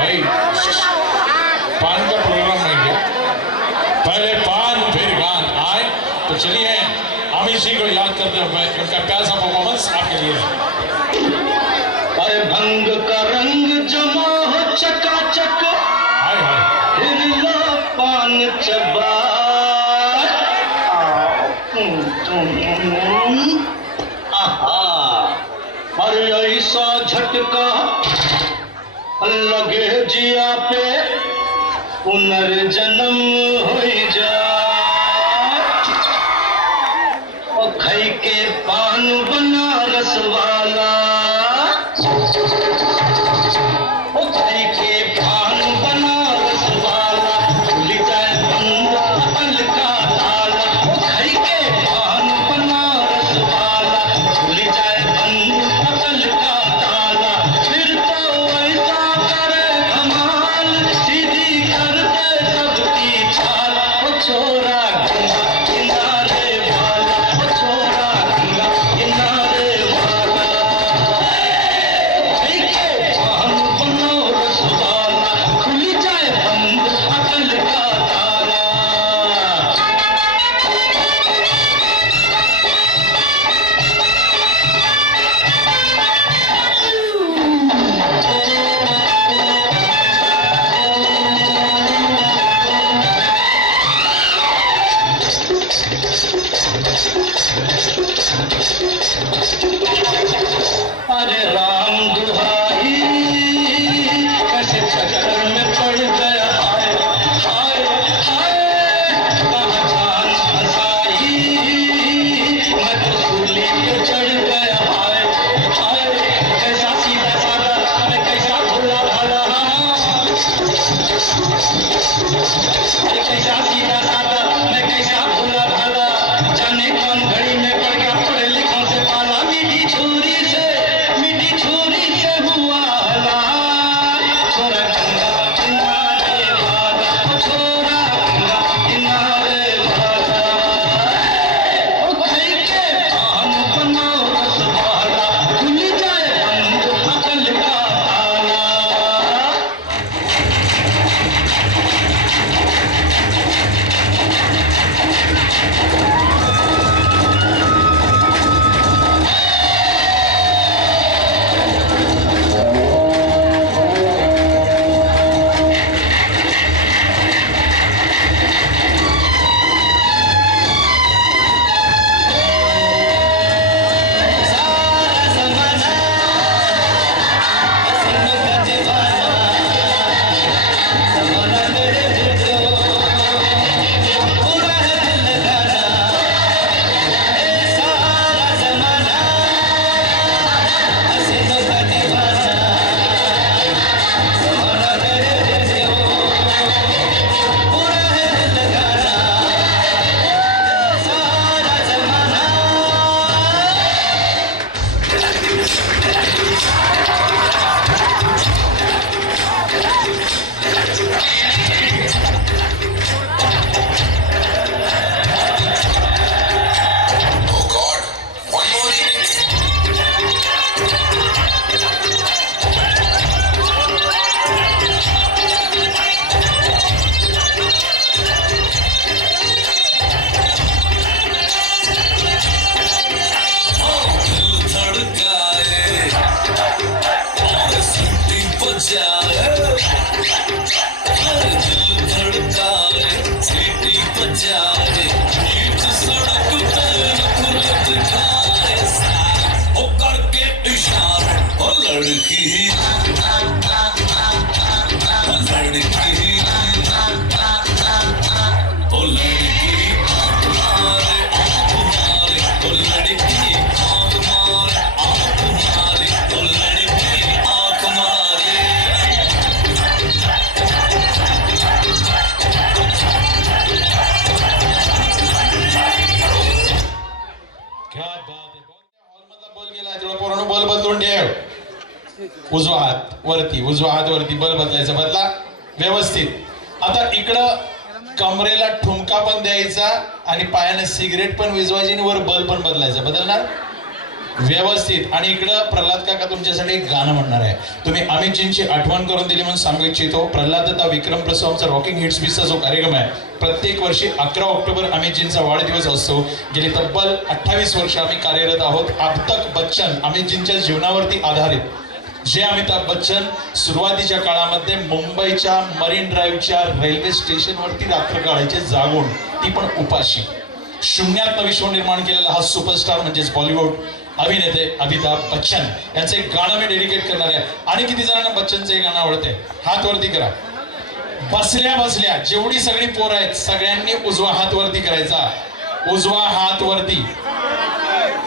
भाई पान का प्रोग्राम नहीं क्या? पहले पान फिर गान आए तो चलिए अमित जी को याद करते हुए उनका प्यार सा परफॉर्मेंस आपके लिए। अरे भंग का रंग जमा हो चकाचक, हाय हाय फिर ला पान चबा। अरे ऐसा झटका लगे जिया पे पुनर्जन्म हो जा। खई के पान बनारस वाला, खई के पान बनारस वाला, खुल जाए बंद अकल का ताला। खई के पान बनारस वाला, खुल जाए बंद अकल का ताला। फिर तो ऐसा करे कमाल, सीधी कर दे सबकी चाल। ओ छोरा गंगा किनारे वाला, ओ छोरा गंगा किनारे वाला। खई के पान बनारस वाला, खुल जाए बंद अकल का ताला। अरे राम दुहाई, कैसे चक्कर में पड़ गया। हाय हाय हाय, कहाँ जान फंसाई, मैं तो सूली पे चढ़ गया। हाय हाय, कैसा सीधा साधा मैं कैसा भोला भाला। अरे कैसा सीधा साधा मैं कैसा भोला भाला। जाने कौन घड़ी में पड़ गया पढ़े लिखों से पाला। मीठी छुरी से हुआ हलाल। छोरा गंगा किनारे वाला, ओ छोरा गंगा किनारे वाला। ओ खई के पान बनारस वाला, खुल जाए बंद अकल का ताला। उजवा हात वरती, उजवा हात वरती, बल बदलायचा, बदला व्यवस्थित। आता इकडं कमरेला ठुमका पण द्यायचा आणि पायाने सिगरेट पण विजवायची आणि वर बल पण बदलायचा। बदलणार व्यवस्थित. आणि इकडं प्रल्हाद काका तुमच्यासाठी एक गाणं म्हणणार आहे. तुम्ही अमितजींची आठवण करून दिली म्हणून सांगू इच्छितो. प्रल्हाद दादा विक्रम प्रसव आमचा रॉकिंग हिट्स बीचा जो कार्यक्रम आहे, प्रत्येक वर्षी 11 ऑक्टोबर अमितजींचा वाढदिवस असतो. गेली तब्बल 28 वर्ष आम्ही कार्यरत आहोत. अब तक बच्चन अमितजींच्या जीवनावरती आधारित जे अमिताभ बच्चन सुरुवातीच्या काळामध्ये मुंबईच्या मरीन ड्राईव्हच्या रेल्वे स्टेशनवरती रात्र काढायचे जागून, ती पण उपाशी. शून्यातनं विश्व निर्माण केलेला हा सुपरस्टार म्हणजेच बॉलिवूड अभिनेते अमिताभ बच्चन यांचं एक गाणं मी डेडिकेट करणार आहे. आणि किती जणांना बच्चनचं हे गाणं आवडते? हात वरती करा. बसल्या बसल्या जेवढी सगळी पोरं आहेत सगळ्यांनी उजवा हात वरती करायचा. उजवा हात वरती.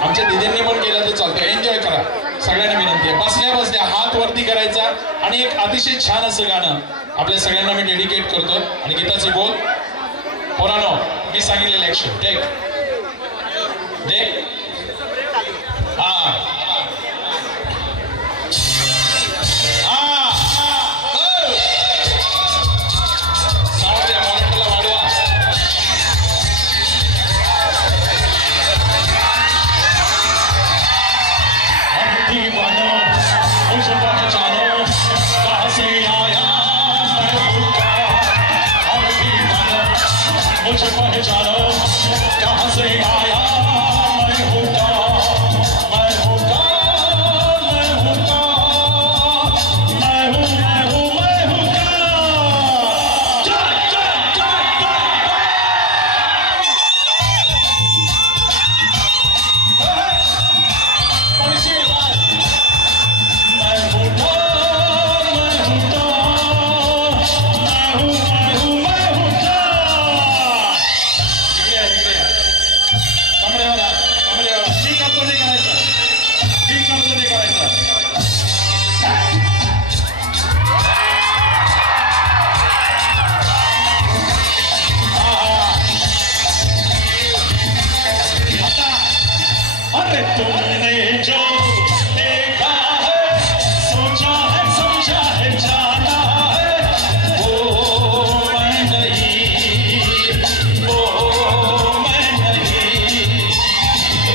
आमच्या दिदींनी पण केलं तर चालतं. एन्जॉय करा. सगळ्यांना विनंती आहे, बसल्या बसल्या हात वरती करायचा. आणि एक अतिशय छान असं गाणं आपल्या सगळ्यांना मी डेडिकेट करतो. आणि गीताचे बोल पोरानो, मी सांगितलेलं ऍक्शन टेक देख. मुझे पहचानो कहाँ से आया मैं हूँ मैं हूँ मैं हूँ मैं हूँ मैं हूँ मैं हूँ तुमने जो देखा है, सोचा है, समझा है, जाना है, वो मैं नहीं, वो मैं नहीं.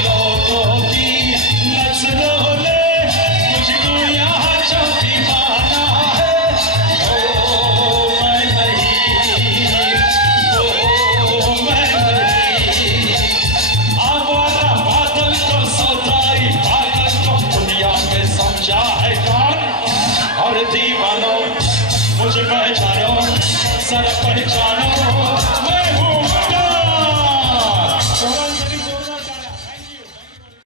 लोगों की नजरों ने मुझको यहाँ जो दीवाना है, वो मैं नहीं, वो मैं नहीं. आवारा बादल को सौदाई पागल को दुनिया में समझा है कौन. और दीवानों मुझे पहचानो, सर